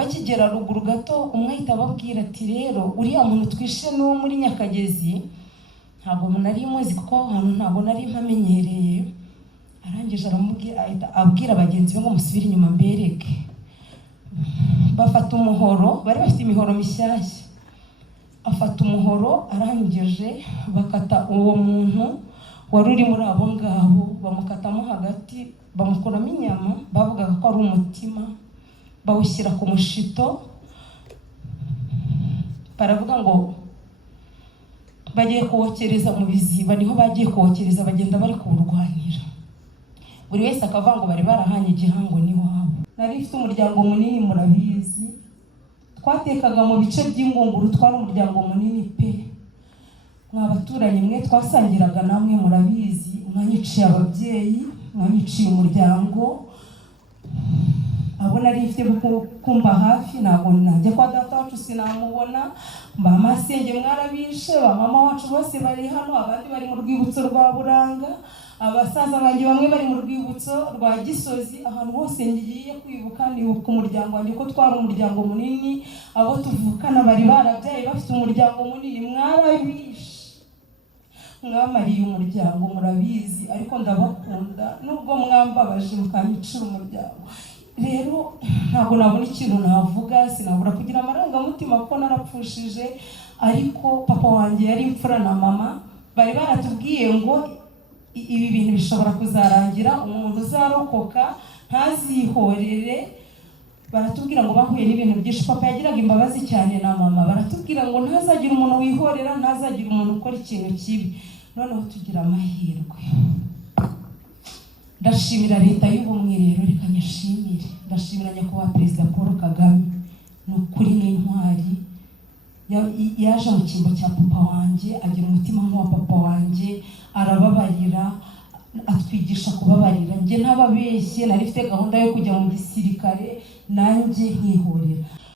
bakigera ruguru gato umwe ahita ababwira ati rero uriya muntu twishe n'uwo muri Nyakagezi ntabwo nari muzi kuko hano ntabwo nari mpamenyereye. Arangije aramubwira abwira abagenzi be ngo musubire inyuma mbereke. Bafata umuhoro, bari bafite imihoro mishyashya. Afata umuhoro arangije bakata uwo muntu wari uri muri abo ngabo, bamukatamo hagati, bamukuramo inyama, bavugaga ko ari umutima, bawushyira ku mushito. Baravuga ngo bagiye kuwokereza mu biziba, niho bagiye kuwokereza, bagenda bari kuwurwanira. Buri wese akavuga ngo bari barahanye igihango n'iwabo. Nari mfite umuryango munini murabizi, twatekaga mu bice by'Ingunguru, twari umuryango munini pe. Mwabaturanyi mwe twasangiraga namwe murabizi, mwanyiciye ababyeyi, mwanyiciye umuryango. Abo nari mfite kumba hafi ntabwo najya kwa data wacu sinamubona, mba masenge mwarabishe, ba mama wacu bose bari hano, abandi bari mu rwibutso rwa Buranga, abasaza banjye bamwe bari mu rwibutso rwa Gisozi. Ahantu hose ngiye kwibuka nibuka umuryango wanjye ko twari umuryango munini, abo tuvukana bari barabyaye bafite umuryango munini. Mwarabishe, mwamariye umuryango murabizi, ariko ndabakunda nubwo mwambabaje mukanyicira umuryango. Rero ntabwo nabona ikintu navuga, sinabura kugira amarangamutima kuko narapfushije, ariko papa wanjye yari imfura na mama bari baratubwiye ngo ibi bintu bishobora kuzarangira, umuntu uzarokoka ntazihorere. Baratubwira ngo bahuye n'ibintu byinshi, papa yagiraga imbabazi cyane na mama, baratubwira ngo ntazagira umuntu wihorera, ntazagira umuntu ukora ikintu kibi. Noneho tugira amahirwe. Ndashimira leta y'ubumwe rero, reka nyishimire. Ndashimira nyakubahwa Perezida Paul Kagame, n'ukuri n'intwari. Yaje mu cyimbo cya papa wanjye, agira umutima nk'uwa papa wanjye, arababarira, atwigisha kubabarira. Njye ntababeshye, nari mfite gahunda yo kujya mu gisirikare nanjye nkihorera.